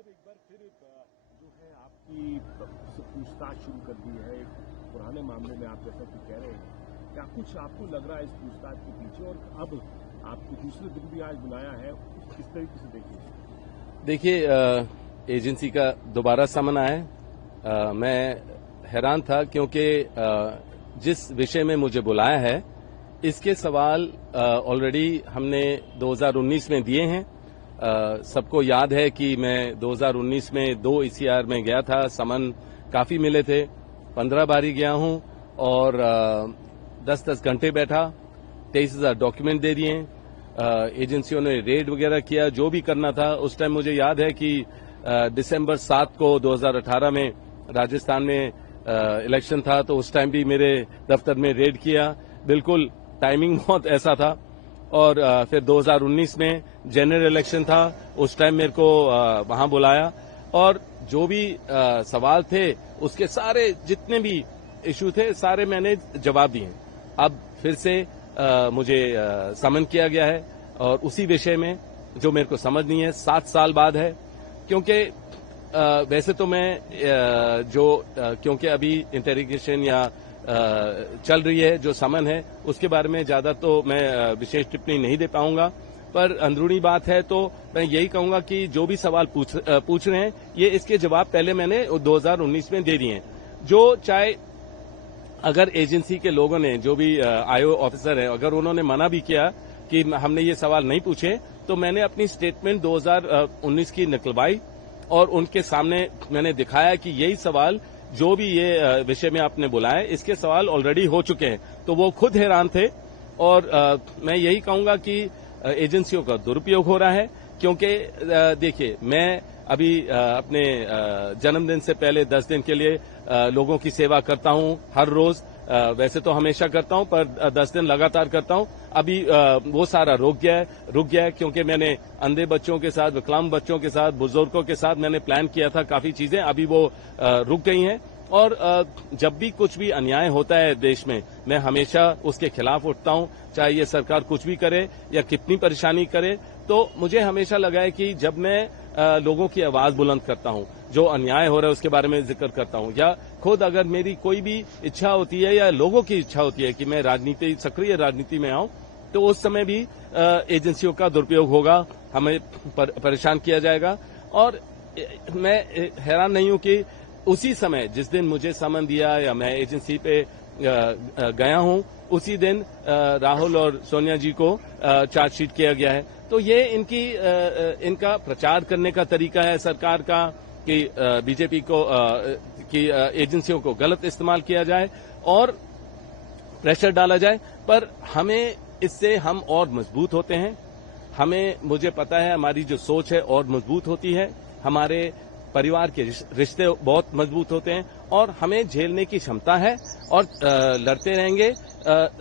Sir एक बार फिर जो है आपकी पूछताछ शुरू कर दी है एक पुराने मामले में, आप जैसा कि कह रहे हैं, क्या कुछ आपको लग रहा है इस पूछताछ के पीछे, और अब आपको दूसरे दिन भी आज बुलाया है, किस तरीके से देखिए एजेंसी का दोबारा समन आया है। मैं हैरान था क्योंकि जिस विषय में मुझे बुलाया है इसके सवाल ऑलरेडी हमने 2019 में दिए हैं। सबको याद है कि मैं 2019 में 2 ECR में गया था, समन काफी मिले थे, 15 बारी गया हूं और 10-10 घंटे बैठा, 23,000 डॉक्यूमेंट दे दिए। एजेंसियों ने रेड वगैरह किया, जो भी करना था। उस टाइम मुझे याद है कि दिसंबर 7 को 2018 में राजस्थान में इलेक्शन था, तो उस टाइम भी मेरे दफ्तर में रेड किया। बिल्कुल टाइमिंग बहुत ऐसा था। और फिर 2019 में जनरल इलेक्शन था, उस टाइम मेरे को वहां बुलाया और जो भी सवाल थे उसके सारे जितने भी इशू थे सारे मैंने जवाब दिए। अब फिर से मुझे समन किया गया है और उसी विषय में जो मेरे को समझ नहीं है, 7 साल बाद है। क्योंकि वैसे तो मैं क्योंकि अभी इंटेरोगेशन या चल रही है, जो समन है उसके बारे में ज्यादा तो मैं विशेष टिप्पणी नहीं दे पाऊंगा, पर अंदरूनी बात है तो मैं यही कहूंगा कि जो भी सवाल पूछ रहे हैं ये इसके जवाब पहले मैंने 2019 में दे दिए हैं। जो चाहे अगर एजेंसी के लोगों ने, जो भी आईओ ऑफिसर है, अगर उन्होंने मना भी किया कि हमने ये सवाल नहीं पूछे, तो मैंने अपनी स्टेटमेंट 2019 की निकलवाई और उनके सामने मैंने दिखाया कि यही सवाल जो भी ये विषय में आपने बुलाया इसके सवाल ऑलरेडी हो चुके हैं। तो वो खुद हैरान थे और मैं यही कहूंगा कि एजेंसियों का दुरुपयोग हो रहा है। क्योंकि देखिए, मैं अभी अपने जन्मदिन से पहले 10 दिन के लिए लोगों की सेवा करता हूं हर रोज। वैसे तो हमेशा करता हूं, पर 10 दिन लगातार करता हूं। अभी वो सारा रुक गया है क्योंकि मैंने अंधे बच्चों के साथ, विकलांग बच्चों के साथ, बुजुर्गों के साथ मैंने प्लान किया था काफी चीजें, अभी वो रुक गई हैं। और जब भी कुछ भी अन्याय होता है देश में, मैं हमेशा उसके खिलाफ उठता हूं, चाहे ये सरकार कुछ भी करे या कितनी परेशानी करे। तो मुझे हमेशा लगा है कि जब मैं लोगों की आवाज बुलंद करता हूं, जो अन्याय हो रहा है उसके बारे में जिक्र करता हूं, या खुद अगर मेरी कोई भी इच्छा होती है या लोगों की इच्छा होती है कि मैं सक्रिय राजनीति में आऊं, तो उस समय भी एजेंसियों का दुरुपयोग होगा, हमें परेशान किया जाएगा। और मैं हैरान नहीं हूं कि उसी समय जिस दिन मुझे समन दिया या मैं एजेंसी पे गया हूं, उसी दिन राहुल और सोनिया जी को चार्जशीट किया गया है। तो ये इनका प्रचार करने का तरीका है सरकार का कि बीजेपी की एजेंसियों को गलत इस्तेमाल किया जाए और प्रेशर डाला जाए। पर हमें इससे हम और मजबूत होते हैं। मुझे पता है हमारी जो सोच है और मजबूत होती है, हमारे परिवार के रिश्ते बहुत मजबूत होते हैं और हमें झेलने की क्षमता है और लड़ते रहेंगे,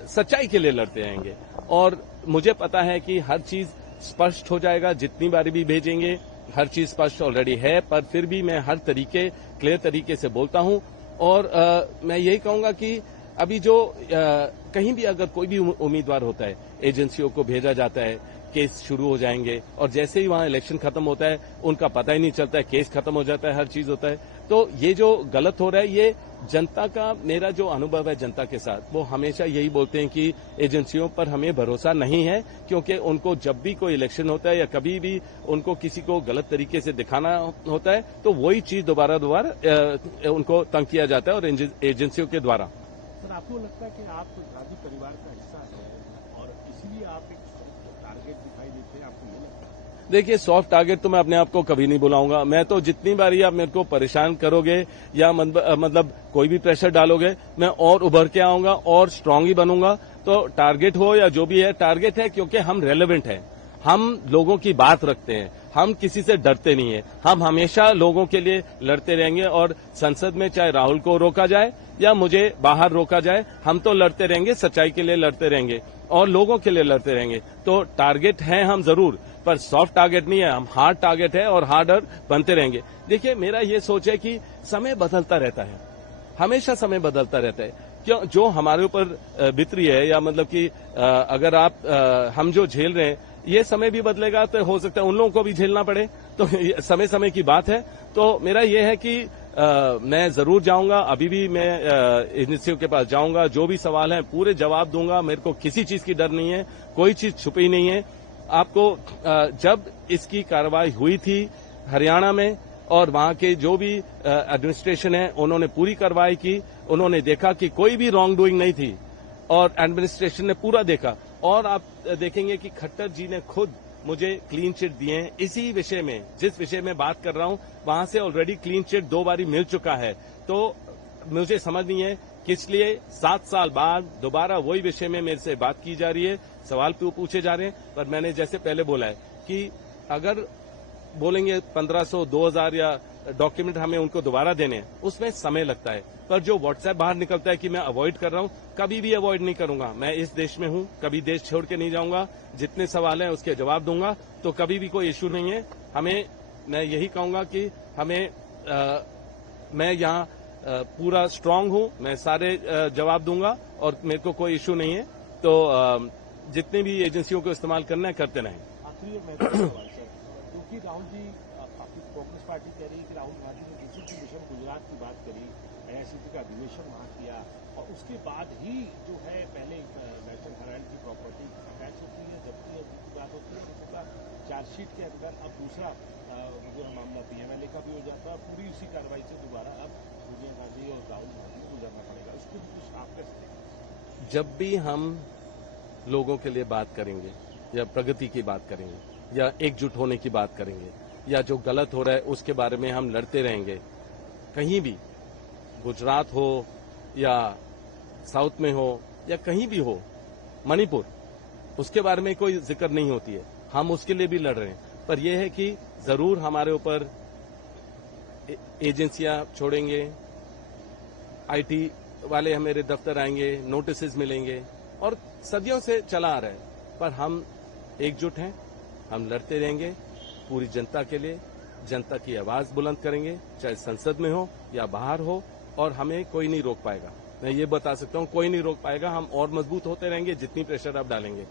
सच्चाई के लिए लड़ते रहेंगे। और मुझे पता है कि हर चीज स्पष्ट हो जाएगा, जितनी बारी भी भेजेंगे हर चीज स्पष्ट ऑलरेडी है, पर फिर भी मैं हर क्लियर तरीके से बोलता हूं। और मैं यही कहूंगा कि अभी जो कहीं भी अगर कोई भी उम्मीदवार होता है, एजेंसियों को भेजा जाता है, केस शुरू हो जाएंगे और जैसे ही वहां इलेक्शन खत्म होता है उनका पता ही नहीं चलता है, केस खत्म हो जाता है, हर चीज होता है। तो ये जो गलत हो रहा है, ये जनता का, मेरा जो अनुभव है जनता के साथ, वो हमेशा यही बोलते हैं कि एजेंसियों पर हमें भरोसा नहीं है, क्योंकि उनको जब भी कोई इलेक्शन होता है या कभी भी उनको किसी को गलत तरीके से दिखाना होता है तो वही चीज दोबारा उनको तंग किया जाता है और एजेंसियों के द्वारा। सर, आपको लगता है कि आप गांधी परिवार का हिस्सा है और इसीलिए आप एक टारगेट दिखाई देते हैं, आपको ये लगता है? देखिए, सॉफ्ट टारगेट तो मैं अपने आप को कभी नहीं बुलाऊंगा। मैं तो जितनी बारी आप मेरे को परेशान करोगे या मतलब कोई भी प्रेशर डालोगे, मैं और उभर के आऊंगा और स्ट्रांग ही बनूंगा। तो टारगेट हो या जो भी है, टारगेट है क्योंकि हम रेलेवेंट हैं, हम लोगों की बात रखते हैं, हम किसी से डरते नहीं है, हम हमेशा लोगों के लिए लड़ते रहेंगे। और संसद में चाहे राहुल को रोका जाए या मुझे बाहर रोका जाए, हम तो लड़ते रहेंगे, सच्चाई के लिए लड़ते रहेंगे और लोगों के लिए लड़ते रहेंगे। तो टारगेट हैं हम जरूर, पर सॉफ्ट टारगेट नहीं है, हम हार्ड टारगेट है और हार्डर बनते रहेंगे। देखिए, मेरा ये सोच है कि समय बदलता रहता है, हमेशा समय बदलता रहता है। जो हमारे ऊपर बीत रही है, या मतलब कि अगर हम जो झेल रहे हैं, ये समय भी बदलेगा तो हो सकता है उन लोगों को भी झेलना पड़े, तो समय समय की बात है। तो मेरा ये है कि मैं जरूर जाऊंगा, अभी भी मैं एजेंसियों के पास जाऊंगा, जो भी सवाल हैं पूरे जवाब दूंगा। मेरे को किसी चीज की डर नहीं है, कोई चीज छुपी नहीं है। आपको जब इसकी कार्रवाई हुई थी हरियाणा में और वहां के जो भी एडमिनिस्ट्रेशन है उन्होंने पूरी कार्रवाई की, उन्होंने देखा कि कोई भी रॉन्ग डूइंग नहीं थी और एडमिनिस्ट्रेशन ने पूरा देखा। और आप देखेंगे कि खट्टर जी ने खुद मुझे क्लीन चिट दिए हैं इसी विषय में, जिस विषय में बात कर रहा हूं वहां से ऑलरेडी क्लीन चिट 2 बारी मिल चुका है। तो मुझे समझ नहीं है कि इसलिए 7 साल बाद दोबारा वही विषय में मेरे से बात की जा रही है, सवाल पूछे जा रहे हैं। पर मैंने जैसे पहले बोला है कि अगर बोलेंगे 1500, 2000 या डॉक्यूमेंट हमें उनको दोबारा देने हैं, उसमें समय लगता है। पर जो व्हाट्सएप बाहर निकलता है कि मैं अवॉइड कर रहा हूं, कभी भी अवॉइड नहीं करूंगा। मैं इस देश में हूं, कभी देश छोड़ के नहीं जाऊंगा। जितने सवाल हैं उसके जवाब दूंगा, तो कभी भी कोई इश्यू नहीं है। मैं यही कहूंगा कि मैं यहाँ पूरा स्ट्रांग हूं, मैं सारे जवाब दूंगा और मेरे को कोई इश्यू नहीं है। तो जितनी भी एजेंसियों को इस्तेमाल करना है करते रहें। क्योंकि राहुल जी आपकी कांग्रेस पार्टी कह रही है कि राहुल गांधी ने जिस मिशन गुजरात की बात करी, एनआईसीटी का अधिवेशन वहां किया और उसके बाद ही जो है पहले नेशनल हेराल्ड की प्रॉपर्टी अटैच होती है, जब्ती की बात होती है, उसका चार्जशीट के अंदर अब दूसरा जो मामला पीएमएलए का भी हो जाता है। पूरी उसी कार्रवाई से दोबारा अब सोनिया गांधी और राहुल गांधी को गुजरना पड़ेगा। उसको भी कुछ आप कर सकते हैं। जब भी हम लोगों के लिए बात करेंगे या प्रगति की बात करेंगे या एकजुट होने की बात करेंगे या जो गलत हो रहा है उसके बारे में हम लड़ते रहेंगे, कहीं भी गुजरात हो या साउथ में हो या कहीं भी हो, मणिपुर, उसके बारे में कोई जिक्र नहीं होती है। हम उसके लिए भी लड़ रहे हैं। पर यह है कि जरूर हमारे ऊपर एजेंसियां छोड़ेंगे, आईटी वाले मेरे दफ्तर आएंगे, नोटिस मिलेंगे और सदियों से चला आ रहा है। पर हम एकजुट हैं, हम लड़ते रहेंगे पूरी जनता के लिए, जनता की आवाज बुलंद करेंगे, चाहे संसद में हो या बाहर हो, और हमें कोई नहीं रोक पाएगा। मैं ये बता सकता हूं, कोई नहीं रोक पाएगा। हम और मजबूत होते रहेंगे जितनी प्रेशर आप डालेंगे।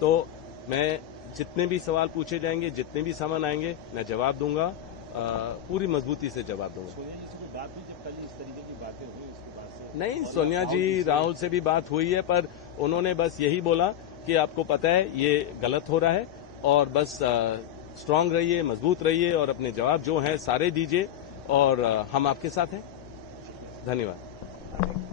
तो मैं जितने भी सवाल पूछे जाएंगे, जितने भी सामान आएंगे, मैं जवाब दूंगा, पूरी मजबूती से जवाब दूंगा। सोनिया जी से बात हुई जब कल इस तरीके की बातें हुई उसके बाद से? नहीं, सोनिया जी राहुल से भी बात हुई है, पर उन्होंने बस यही बोला कि आपको पता है ये गलत हो रहा है और बस स्ट्रांग रहिए, मजबूत रहिए और अपने जवाब जो हैं सारे दीजिए और हम आपके साथ हैं। धन्यवाद।